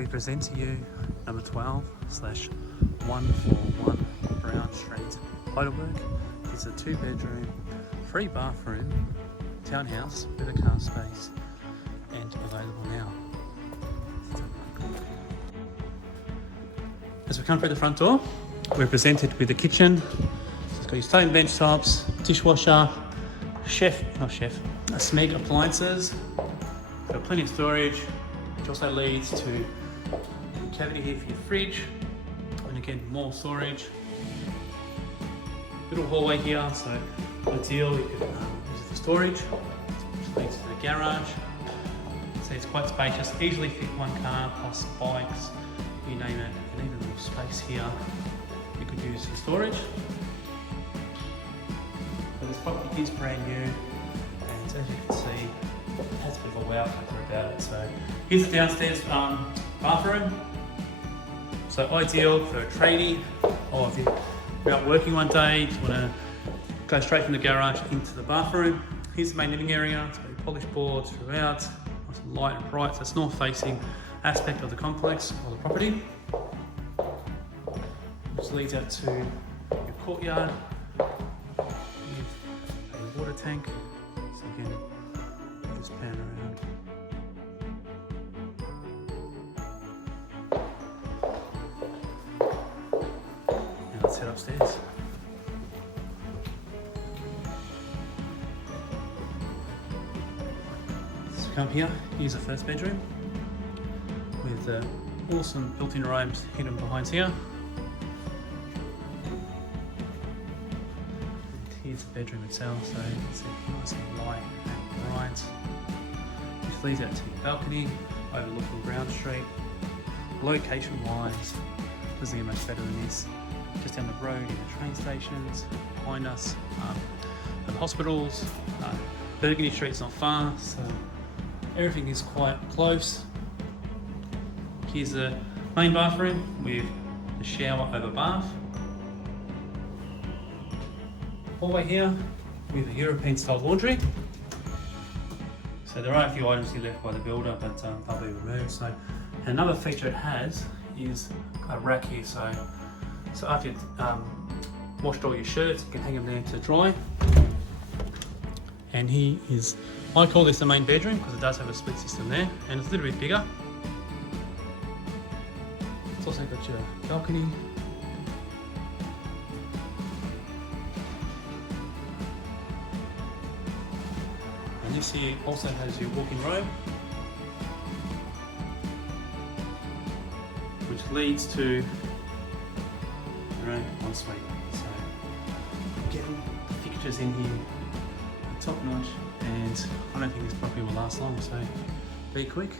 we present to you number 12/141 Brown Street, Heidelberg. It's a 2-bedroom, 3-bathroom townhouse with a car space and available now. As we come through the front door, we're presented with a kitchen. It's got your stone bench tops, dishwasher, SMEG appliances. Got plenty of storage, which also leads to a cavity here for your fridge, and again more storage. Little hallway here, so ideal you could use it for storage, which leads to the garage. So it's quite spacious, easily fit one car plus bikes, you name it, and even a little space here you could use for storage. So this property is brand new, and as you can see, it has a bit of a wow factor about it. So here's the downstairs bathroom. So ideal for a tradie, or if you're out working one day, you want to go straight from the garage into the bathroom. Here's the main living area. It's got polished boards throughout, nice and light and bright. So it's north facing aspect of the complex or the property, which leads out to your courtyard with a water tank. So again, just pan around. Now let's head upstairs. So come here, here's the first bedroom with the awesome built-in robes hidden behind here. And here's the bedroom itself, so it's nice and light and bright, which leads out to your balcony overlooking Brown Street. Location-wise, doesn't get much better than this. Just down the road in the train stations, behind us are the hospitals. Burgundy Street's not far, so everything is quite close. Here's the main bathroom with the shower over bath. Hallway here with a European style laundry. So there are a few items here left by the builder, but they'll be removed. So another feature it has is a rack here. So after you've washed all your shirts, you can hang them there to dry. And here is, I call this the main bedroom because it does have a split system there, and it's a little bit bigger. It's also got your balcony. And this here also has your walk-in robe, which leads to your own ensuite. So getting the fixtures in here top notch, and I don't think this property will last long, so be quick.